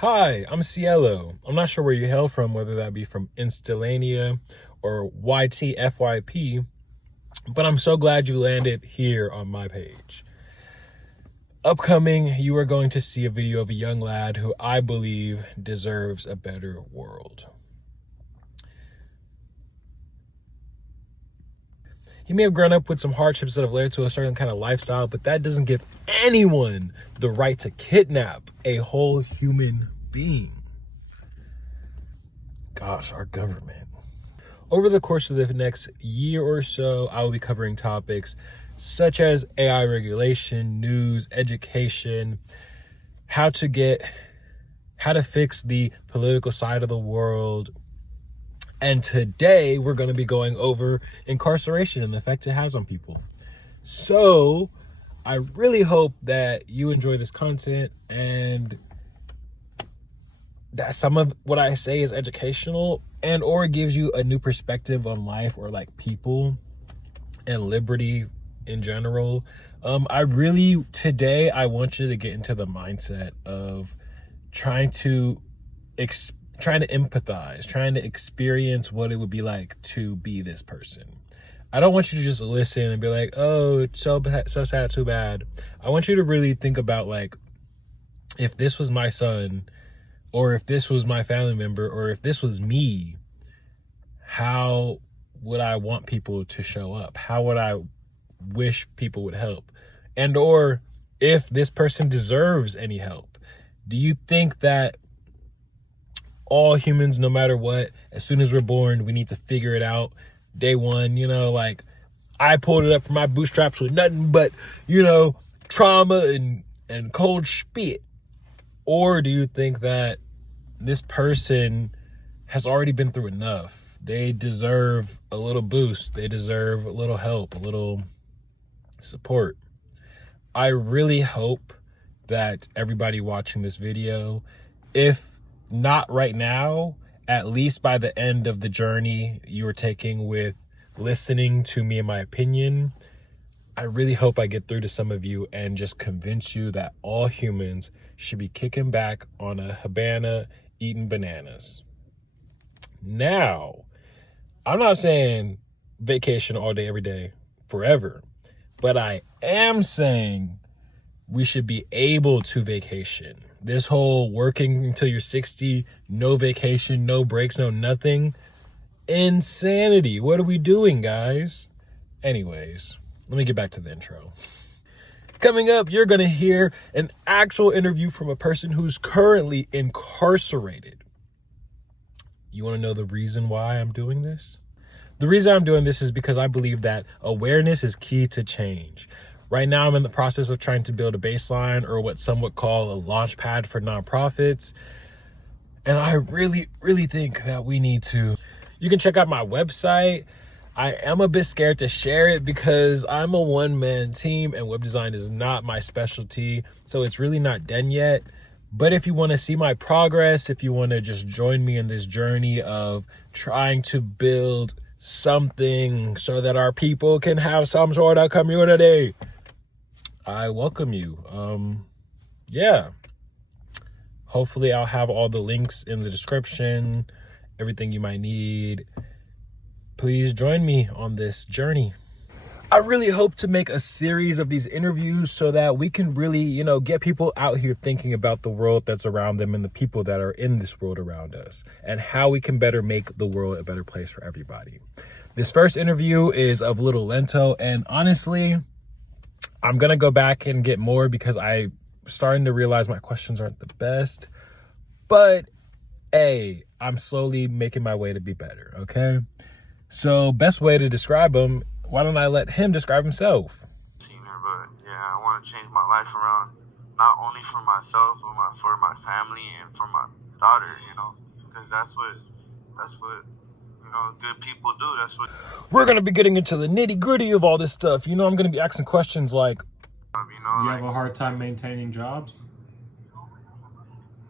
Hi, I'm Cielo. I'm not sure where you hail from, whether that be from Instalania or YTFYP, but I'm so glad you landed here on my page. Upcoming, you are going to see a video of a young lad who I believe deserves a better world. He may have grown up with some hardships that have led to a certain kind of lifestyle, but that doesn't give anyone the right to kidnap a whole human being. Gosh, our government. Over the course of the next year or so, I will be covering topics such as AI regulation, news, education, how to fix the political side of the world. And today we're going to be going over incarceration and the effect it has on people. So I really hope that you enjoy this content and that some of what I say is educational and or gives you a new perspective on life or like people and liberty in general. Today I want you to get into the mindset of trying to empathize, trying to experience what it would be like to be this person. I don't want you to just listen and be like, oh, it's so sad, too bad. I want you to really think about, like, if this was my son, or if this was my family member, or if this was me, how would I want people to show up? How would I wish people would help? And or if this person deserves any help. Do you think that all humans, no matter what, as soon as we're born, we need to figure it out day one? Like, I pulled it up from my bootstraps with nothing but, trauma and cold spit. Or do you think that this person has already been through enough? They deserve a little boost. They deserve a little help, a little support. I really hope that everybody watching this video, if not right now, at least by the end of the journey you are taking with listening to me and my opinion, I really hope I get through to some of you and just convince you that all humans should be kicking back on a Habana eating bananas. Now, I'm not saying vacation all day, every day, forever, but I am saying we should be able to vacation. This whole working until you're 60, no vacation, no breaks, no nothing. Insanity. What are we doing, guys? Anyways, let me get back to the intro. Coming up, you're going to hear an actual interview from a person who's currently incarcerated. You want to know the reason why I'm doing this? The reason I'm doing this is because I believe that awareness is key to change. Right now, I'm in the process of trying to build a baseline, or what some would call a launch pad for nonprofits. And I really, really think that we need to. You can check out my website. I am a bit scared to share it because I'm a one-man team and web design is not my specialty. So it's really not done yet. But if you want to see my progress, if you want to just join me in this journey of trying to build something so that our people can have some sort of community, I welcome you. Yeah. Hopefully I'll have all the links in the description, everything you might need. Please join me on this journey. I really hope to make a series of these interviews so that we can really, get people out here thinking about the world that's around them and the people that are in this world around us and how we can better make the world a better place for everybody. This first interview is of Little Lento, and honestly, I'm going to go back and get more because I'm starting to realize my questions aren't the best. But, hey, I'm slowly making my way to be better, okay? So, best way to describe him, why don't I let him describe himself? But yeah, I want to change my life around, not only for myself, but for my family and for my daughter, because that's what good people do. That's what we're going to be getting into the nitty gritty of all this stuff. I'm going to be asking questions like, do you have a hard time maintaining jobs?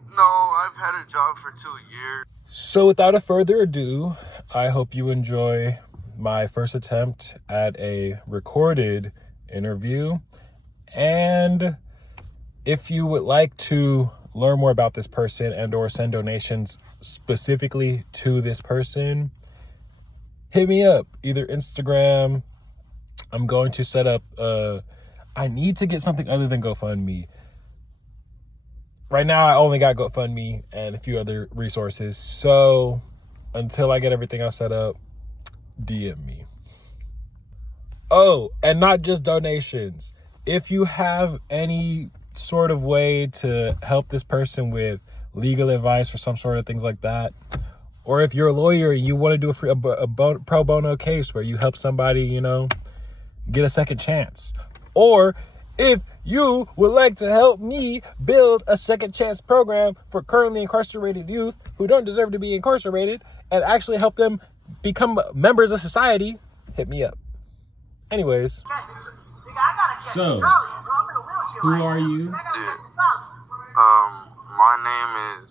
No, I've had a job for 2 years. So without a further ado, I hope you enjoy my first attempt at a recorded interview. And if you would like to learn more about this person and or send donations specifically to this person, hit me up. Either Instagram. I'm going to set up, I need to get something other than GoFundMe. Right now, I only got GoFundMe and a few other resources. So until I get everything else set up, DM me. Oh, and not just donations. If you have any sort of way to help this person with legal advice or some sort of things like that, or if you're a lawyer and you want to do a pro bono case where you help somebody, you know, get a second chance, or if you would like to help me build a second chance program for currently incarcerated youth who don't deserve to be incarcerated and actually help them become members of society, hit me up. Anyways. So, who are you? My name is,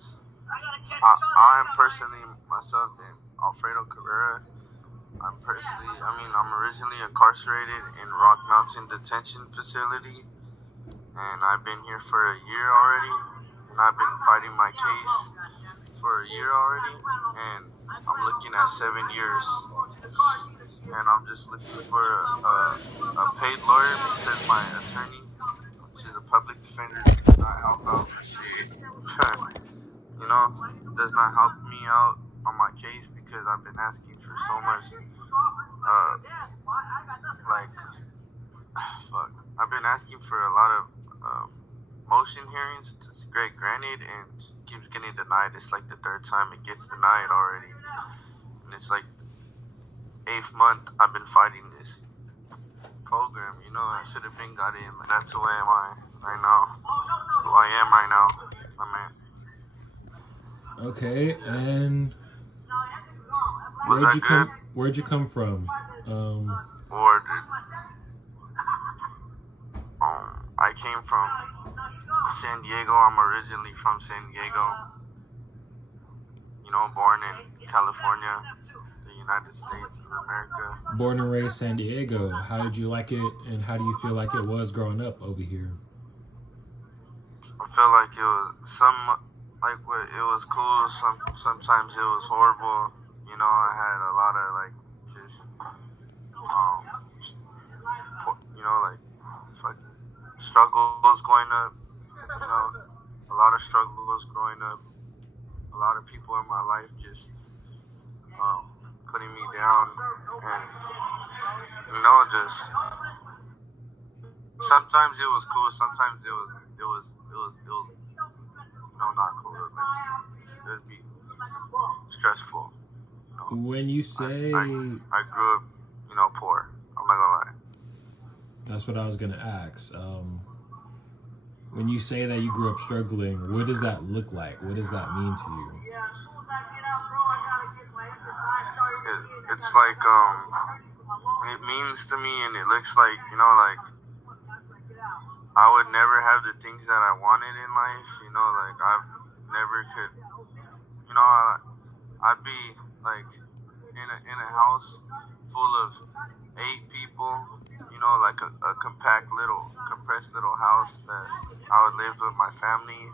I'm personally myself named Alfredo Cabrera. I'm originally incarcerated in Rock Mountain Detention Facility, and I've been here for a year already, and I've been fighting my case for a year already, and I'm looking at 7 years, and I'm just looking for a paid lawyer because my attorney, which is a public defender, does not help out for shit. You know, does not help me out on my case because I've been asking for so much, I've been asking for a lot of motion hearings to get granted and keeps getting denied. It's like the third time it gets denied already, and it's like 8th month I've been fighting this program. You know, I should have been got in. That's who I am right now. Who I am right now, my man. Okay, and where'd you come from? Or I came from San Diego. I'm originally from San Diego. You know, born in California, the United States of America. Born and raised San Diego. How did you like it, and how do you feel like it was growing up over here? I feel like it was it was cool. Sometimes it was horrible. You know, I had a lot of struggles growing up. You know, a lot of struggles growing up. A lot of people in my life just putting me down, and you know, just sometimes it was cool. Sometimes it was not cool. It would be stressful. You know? When you say I grew up, you know, poor. I'm not gonna lie. That's what I was gonna ask. When you say that you grew up struggling, what does that look like? What does that mean to you? It's like it means to me, and it looks like, you know, like I would never have the things that I wanted in life. You know, like I never could. You know, I'd be like in a house full of 8 people. You know, like a compressed little house that I would live with my family,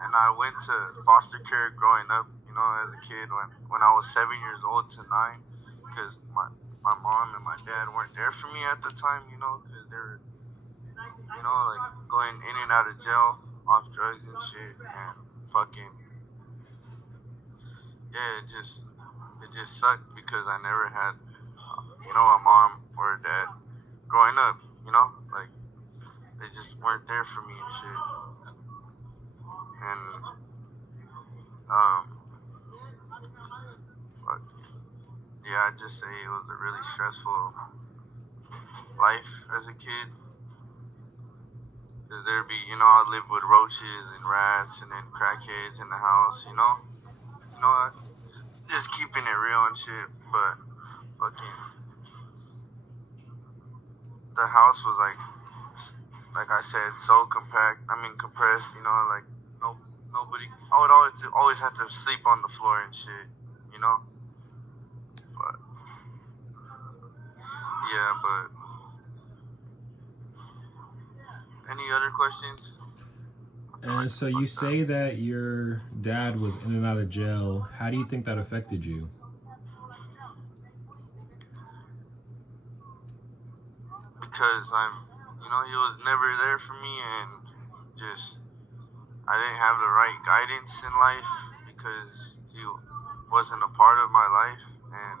and I went to foster care growing up. You know, as a kid when I was 7 years old to 9, because my mom and my dad weren't there for me at the time. You know, because they were, you know, like going in and out of jail off drugs and shit, and fucking yeah, it just sucked because I never had, you know, a mom or a dad growing up. You know, like they just weren't there for me and shit, and but yeah, I'd just say it was a really stressful life as a kid. Cause there'd be, you know, I'd live with roaches and rats and then crackheads in the house, you know, just keeping it real and shit. But fucking, the house was like I said, so compressed, you know, like nobody. I would always have to sleep on the floor and shit, you know. But yeah, but any other questions? And so you say that your dad was in and out of jail. How do you think that affected you? Because he was never there for me, and just I didn't have the right guidance in life because he wasn't a part of my life, and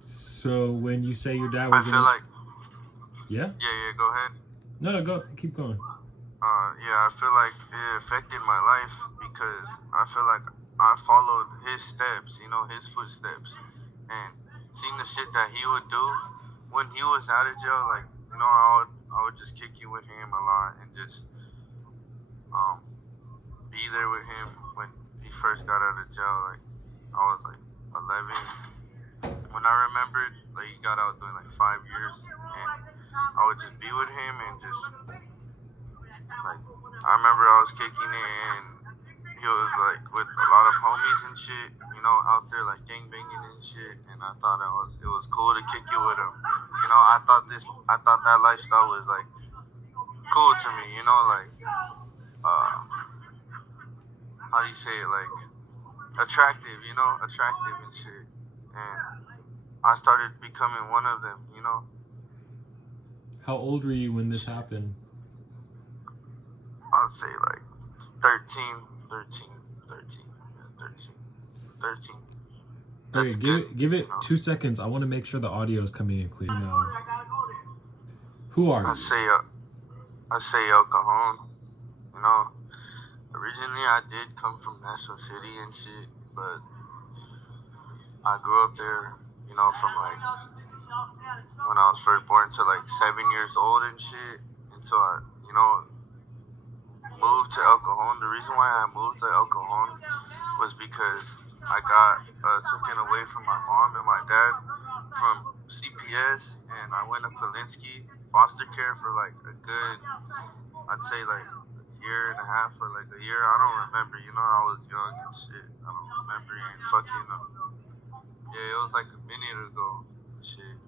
So when you say your dad I was in feel it, like yeah? yeah, go ahead. No, go, keep going. Yeah, I feel like it affected my life because I feel like I followed his steps, his footsteps, and seeing the shit that he would do when he was out of jail. Like, I would just kick it with him a lot and just um be there with him when he first got out of jail. Like, I was like 11 when I remembered. Like, he got out doing like 5 years, and I would just be with him and just like, I remember I was kicking it and he was like with a lot of homies and shit, out there like gang banging and shit, and I thought it was cool to kick it with him. I thought that lifestyle was like cool to me, like how do you say it, like attractive, attractive and shit. And I started becoming one of them. How old were you when this happened? I'd say like 13, 13, 13, 13, 13. Okay, That's give good, it 2 seconds. I want to make sure the audio is coming in clear. Who are you? I say El Cajon. Originally I did come from National City and shit, but I grew up there, from like when I was first born to like 7 years old and shit. And so I, moved to El Cajon. The reason why I moved to El Cajon was because I got taken away from my mom and my dad from CPS, and I went to Polinsky foster care for like a good, I'd say like a year and a half or like a year. I don't remember. I was young and shit. I don't remember. And fucking yeah, it was like a minute ago. Shit.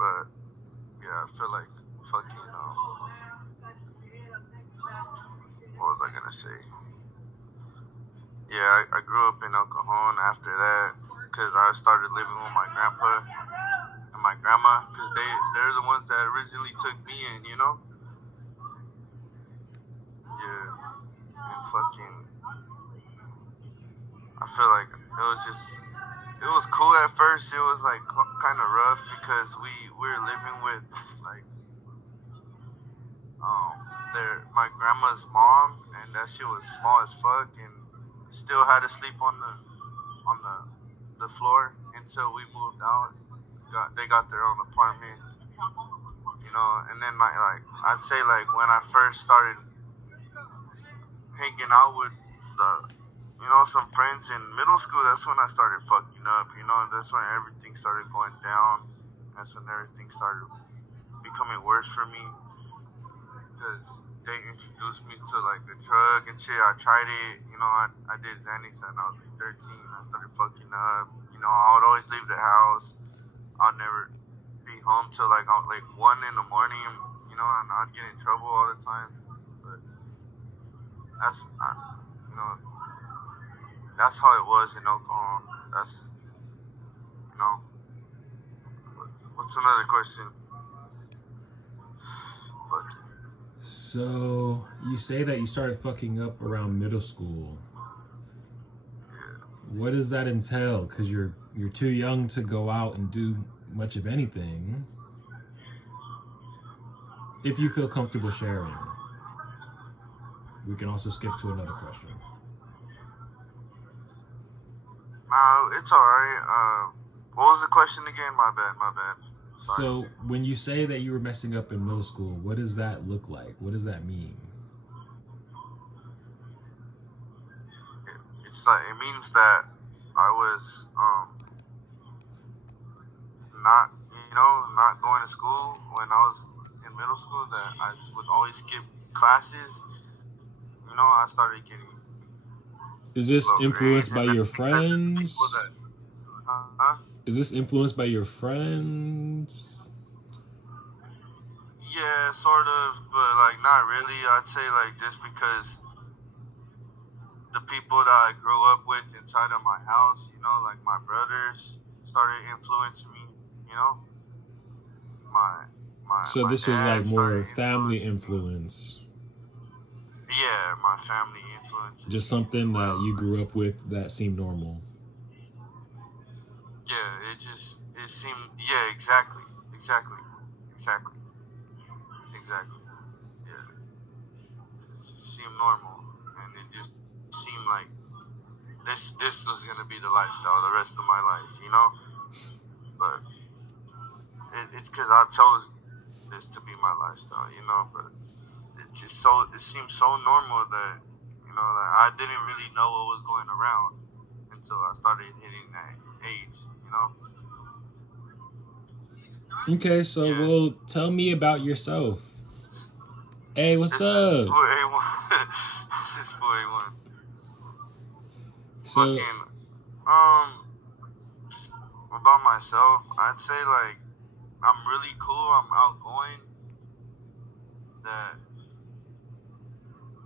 But yeah, I feel like fucking what was I gonna say? Yeah, I grew up in El Cajon after that because I started living with my grandpa and my grandma because they're the ones that originally took me in. Yeah, and fucking I feel like it was cool at first. It was like kind of rough because we were living with like my grandma's mom, and that shit was small as fuck, and still had to sleep on the floor until we moved out. They got their own apartment, and then I'd say like when I first started hanging out with some friends in middle school, that's when I started fucking up. That's when everything started going down. That's when everything started becoming worse for me because they introduced me to like the drug and shit. I tried it. I did Xanax and I was like 13. I started fucking up. I would always leave the house. I'd never be home till like 1 in the morning. And I'd get in trouble all the time. But that's how it was in Oklahoma. That's what's another question? But So you say that you started fucking up around middle school. yeah. What does that entail? Because you're too young to go out and do much of anything. If you feel comfortable sharing, we can also skip to another question. It's alright. What was the question again? My bad. Sorry. So when you say that you were messing up in middle school, what does that look like? What does that mean? It means that I was not going to school when I was in middle school. That I would always skip classes. I started getting. Is this influenced by your Because of the people friends? that, Is this influenced by your friends? Yeah, Yeah, sort of, but like not really. I'd say like just because the people that I grew up with inside of my house, like my brothers started influencing me, you know, my So my this was dad like more started family influencing me. influence, Yeah, my family influences just me as something that well. you grew up with that seemed normal. Yeah, it seemed, yeah, exactly, exactly, exactly, exactly. Yeah, it seemed normal, and it just seemed like this was gonna be the lifestyle the rest of my life. But it's because I chose this to be my lifestyle. But it seems so normal that like I didn't really know what was going around until I started hitting that age. Okay, so Yeah, well, tell me about yourself. Hey, what's this is up? boy A1. This is boy A1. So Fucking um about myself, I'd say like I'm really cool. I'm outgoing. That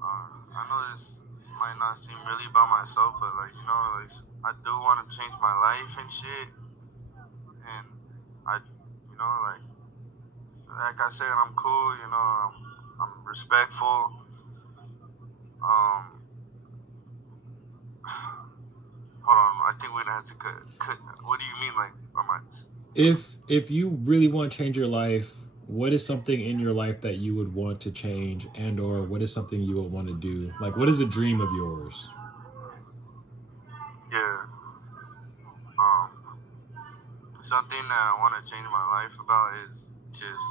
I know this might not seem really about myself, but like like I do want to change my life and shit, and I, like I said, I'm cool. I'm respectful. Um, hold on, I think we're gonna have to cut. What do you mean, like by my? if you really want to change your life, what is something in your life that you would want to change, and or what is something you would want to do? Like, what is a dream of yours? Yeah. Um, something that I want to change my life about is just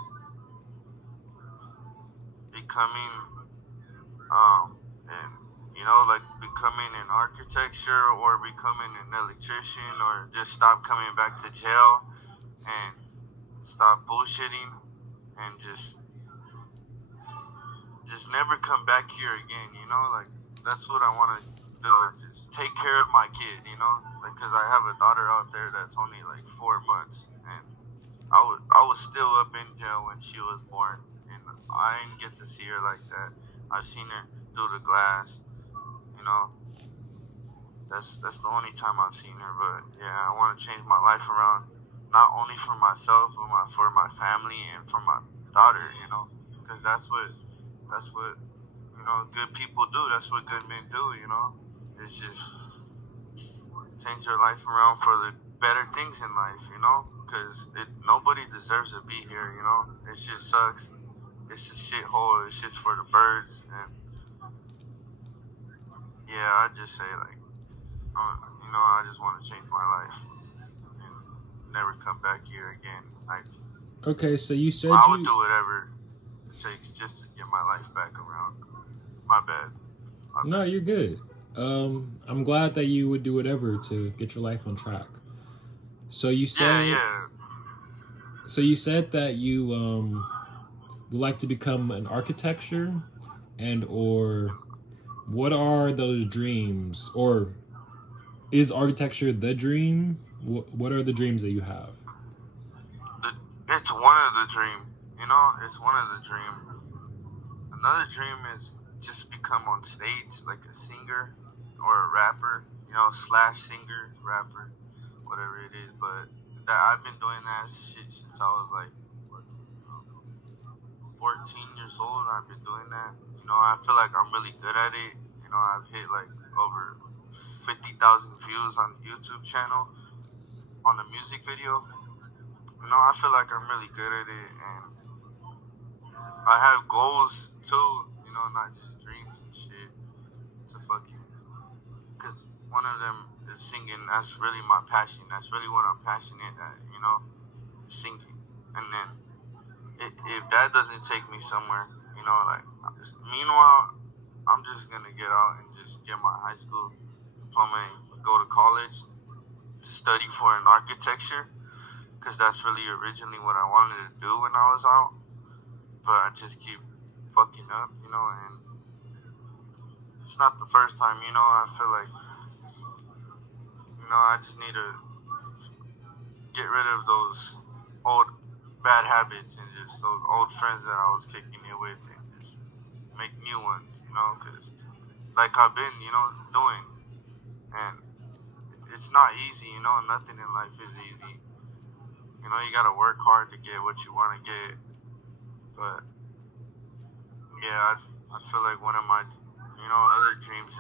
becoming and like becoming an architecture or becoming an electrician or just stop coming back to jail and stop bullshitting and just never come back here again. Like that's what I want to do. Just take care of my kid. Like because I have a daughter out there that's only like 4 months, and I was still up in jail when she was born, and I didn't get to see her like that. I've seen her through the glass. You know, that's the only time I've seen her. But yeah, I want to change my life around, not only for myself, but for my family and for my daughter. Because that's what good people do. That's what good men do. It's just change your life around for the better things in life. Because nobody deserves to be here. It just sucks. It's a shithole. It's just for the birds. And yeah, I just say like, I just want to change my life and never come back here again. Like Okay, so you said I would you. do whatever it takes just to get my life back around. My bad. My No, bad. you're good. I'm glad that you would do whatever to get your life on track. So you Yeah, said, yeah. so you said that you would like to become an architecture, and or what are those dreams, or is architecture the dream? What are the dreams that you have? The, it's one of the dream. It's one of the dream. Another dream is just become on stage like a singer or a rapper. Slash singer, rapper, whatever it is. But that I've been doing that shit since I was like what, 14 years old. I've been doing that. I feel like I'm really good at it. I've hit like over 50,000 views on the YouTube channel on the music video. I feel like I'm really good at it, and I have goals too. Not just dreams and shit. To fucking, cause one of them is singing. That's really my passion. That's really what I'm passionate at. Singing. And then if that doesn't take me somewhere, like meanwhile, I'm just gonna get out and just get my high school diploma and go to college to study for an architecture, because that's really originally what I wanted to do when I was out. But I just keep fucking up, and it's not the first time. I feel like I just need to get rid of those old bad habits and just those old friends that I was kicking it with and just make new ones, you know, because like I've been, you know, doing. And it's not easy, you know, nothing in life is easy. You know, you gotta work hard to get what you want to get. But yeah, I feel like one of my, you know, other dreams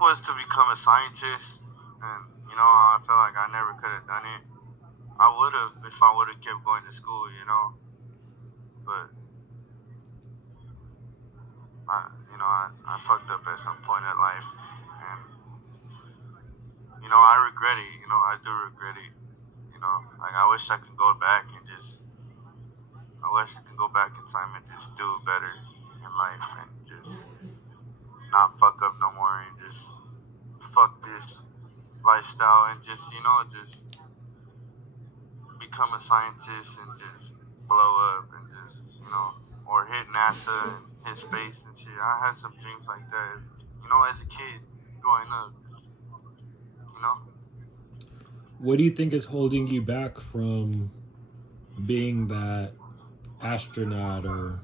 was to become a scientist. And, you know, I feel like I never could have done it. I would have if I would have kept going to school, you know. But I fucked up at some point in life, and you know, I regret it. You know, I do regret it. You know, like I wish I could go back and just, I wish I could go back in time and just do better in life and just not fuck up no more and just fuck this lifestyle and just, you know, just become a scientist and just blow up and just, you know, or hit NASA and hit space and shit. I had some dreams like that, you know, as a kid growing up, you know. What do you think is holding you back from being that astronaut or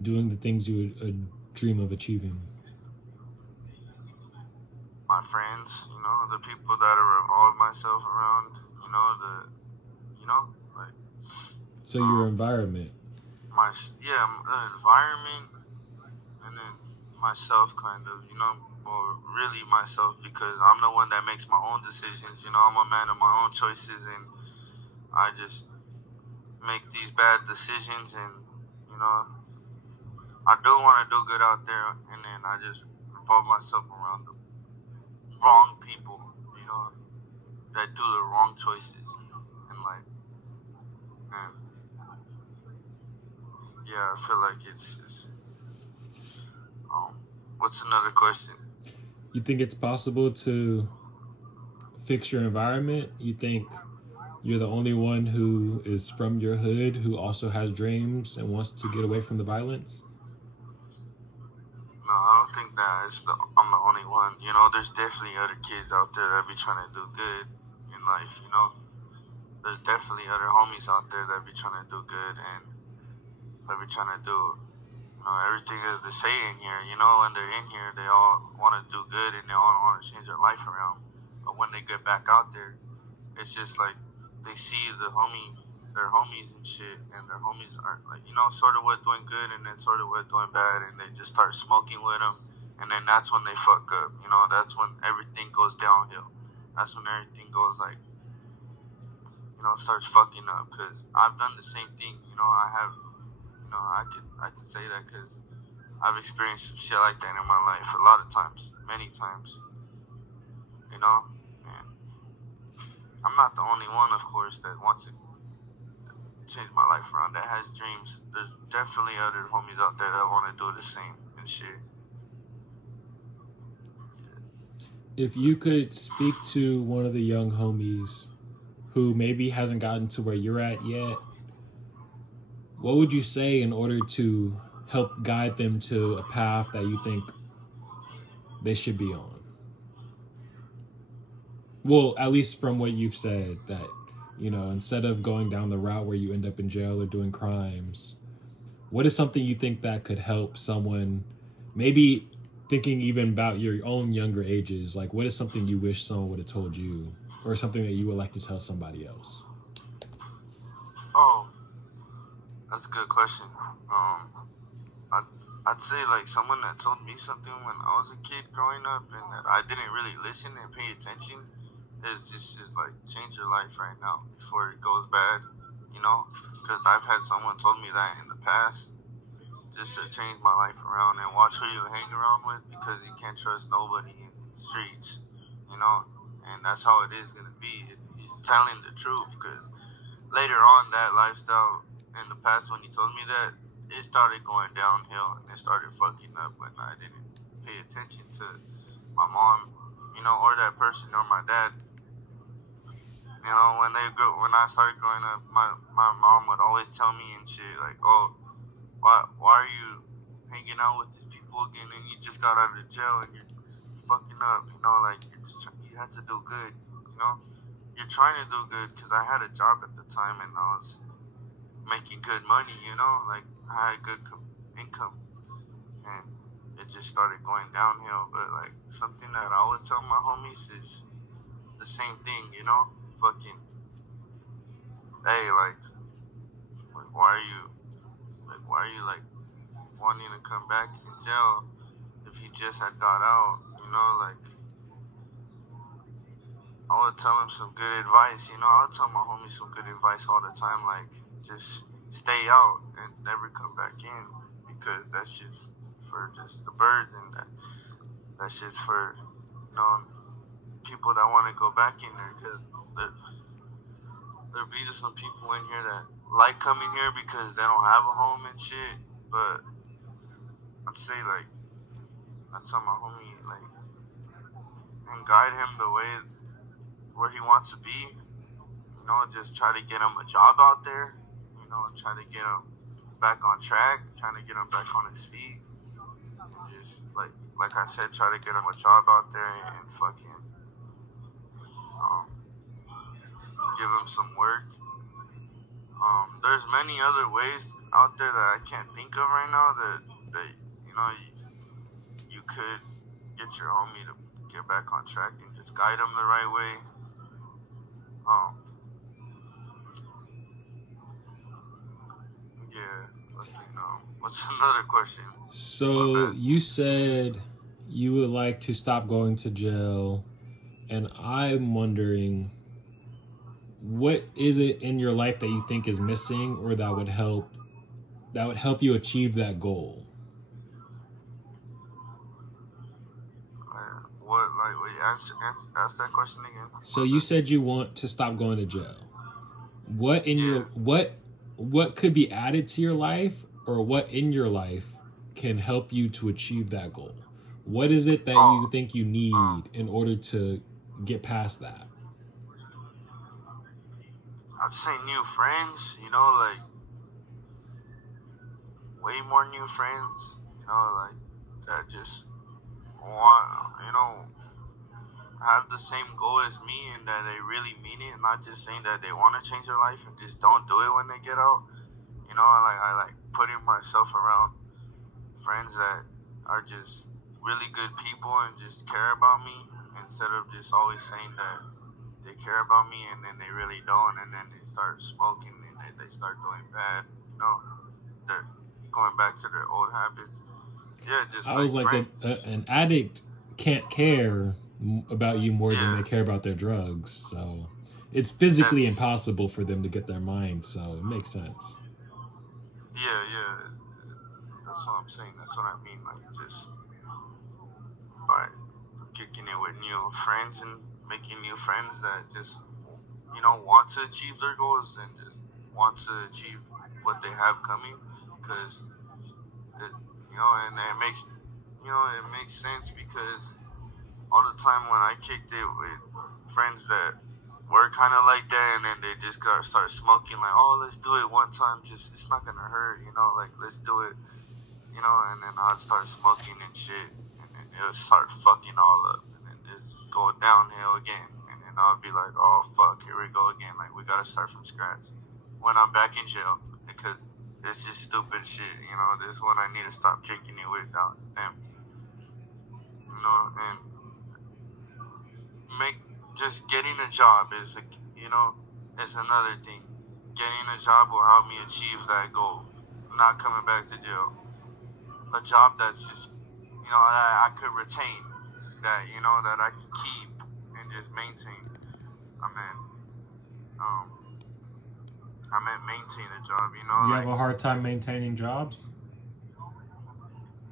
doing the things you would dream of achieving? My friends, you know, the people that I revolve myself around, you know, you know, like, So your environment. the environment, and then myself, kind of, you know, or really myself, because I'm the one that makes my own decisions. You know, I'm a man of my own choices, and I just make these bad decisions, and you know, I do want to do good out there, and then I just revolve myself around the wrong people, you know, that do the wrong choices in life. And yeah, I feel like what's another question? You think it's possible to fix your environment? You think you're the only one who is from your hood who also has dreams and wants to get away from the violence? No, I don't think that I'm the only one. You know, there's definitely other kids out there that be trying to do good in life. You know, there's definitely other homies out there that be trying to do good and that be trying to do, you know, everything as they say in here. You know, when they're in here, they all want to do good and they all want to change their life around. But when they get back out there, it's just like they see their homies and shit, and their homies are like, you know, sort of what doing good and then sort of what doing bad, and they just start smoking with them, and then that's when they fuck up. You know, that's when everything goes downhill. That's when everything goes like, you know, starts fucking up. Cause I've done the same thing. You know, I have, you know, I could say that because I've experienced some shit like that in my life a lot of times, many times. You know, and I'm not the only one, of course, that wants to change my life around, that has dreams. There's definitely other homies out there that want to do the same and shit. If you could speak to one of the young homies who maybe hasn't gotten to where you're at yet, what would you say in order to help guide them to a path that you think they should be on? Well, at least from what you've said, that, you know, instead of going down the route where you end up in jail or doing crimes, what is something you think that could help someone, maybe thinking even about your own younger ages? Like, what is something you wish someone would have told you, or something that you would like to tell somebody else? Oh, that's a good question. I'd, I'd say like someone that told me something when I was a kid growing up and that I didn't really listen and pay attention is just like change your life right now before it goes bad. You know, because I've had someone told me that in the past, just to change my life around and watch who you hang around with, because you can't trust nobody in the streets, you know, and that's how it is gonna be. He's telling the truth, because later on that lifestyle in the past when he told me that, it started going downhill and it started fucking up when I didn't pay attention to my mom, you know, or that person or my dad. You know, when I started growing up, my mom would always tell me and shit like, oh, why are you hanging out with these people again and you just got out of jail and you're fucking up, you know, like you have to do good, you know, you're trying to do good, because I had a job at the time and I was making good money, you know, like I had good income, and it just started going downhill. But like something that I always tell my homies is the same thing, you know, fucking, hey, like why are you like wanting to come back in jail if you just had got out, you know, like I would tell him some good advice, you know, I would tell my homies some good advice all the time, like just stay out and never come back in, because that's just for just the birds, and that's just for, you know, people that want to go back in there, because there be just some people in here that like coming here because they don't have a home and shit. But I'd say like I tell my homie like and guide him the way where he wants to be. You know, just try to get him a job out there. You know, and try to get him back on track, trying to get him back on his feet, and just like I said, try to get him a job out there and fucking um, give him some work. There's many other ways out there that I can't think of right now that you know you could get your homie to get back on track and just guide him the right way. Um, yeah. Let's see. What's another question? So you said you would like to stop going to jail, and I'm wondering, what is it in your life that you think is missing, or that would help you achieve that goal? What? Like, wait, ask that question again. So you said you want to stop going to jail. What in your what could be added to your life, or what in your life can help you to achieve that goal? What is it that you think you need in order to get past that? I'd say new friends. You know, like way more new friends. You know, like that just want, you know, have the same goal as me, and that they really mean it, and not just saying that they want to change their life and just don't do it when they get out. You know, I like putting myself around friends that are just really good people and just care about me, instead of just always saying that they care about me and then they really don't, and then they start smoking and they start doing bad. You know, they're going back to their old habits. Yeah, just I was like an addict can't care about you more than they care about their drugs. So it's physically impossible for them to get their mind. So it makes sense. Yeah. That's what I'm saying. That's what I mean. Like just by kicking it with new friends and making new friends that just, you know, want to achieve their goals and just want to achieve what they have coming, because you know, and it makes sense, because all the time when I kicked it with friends that were kind of like that, and then they just start smoking, like, oh, let's do it one time, just it's not gonna hurt, you know, like let's do it, you know, and then I'd start smoking and shit, and then it would start fucking all up, and then just go downhill again, and then I'll be like, oh fuck, here we go again, like we gotta start from scratch when I'm back in jail, because it's just stupid shit, you know. This is when I need to stop kicking it without them, you know, and just getting a job is another thing. Getting a job will help me achieve that goal. Not coming back to jail. A job that's just, you know, that I could retain, that, you know, that I could keep and just maintain. I meant maintain a job, you know. Do you have a hard time maintaining jobs?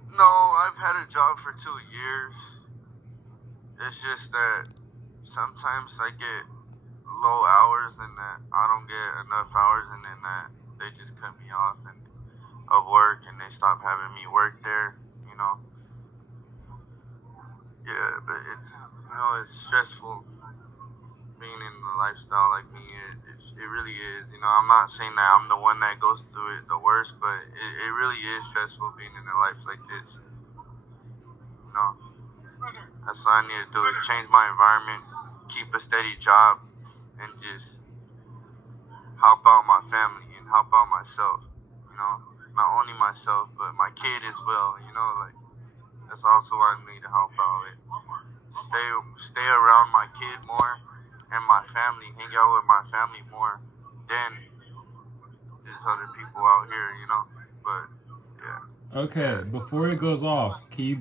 No, I've had a job for 2 years. It's just that sometimes I get low hours, and that I don't get enough hours, and then that they just cut me off of work, and they stop having me work there, you know. Yeah, but it's stressful being in a lifestyle like me. It really is. You know, I'm not saying that I'm the one that goes through it the worst, but it really is stressful being in a life like this. You know, that's what I need to do, is change my environment, keep a steady job, and just help out my family and help out myself. You know, not only myself but my kid as well. You know, like that's also what I need to help out with. Stay around my kid more and my family. Hang out with my family more than there's other people out here. You know, but yeah. Okay, before it goes off, can you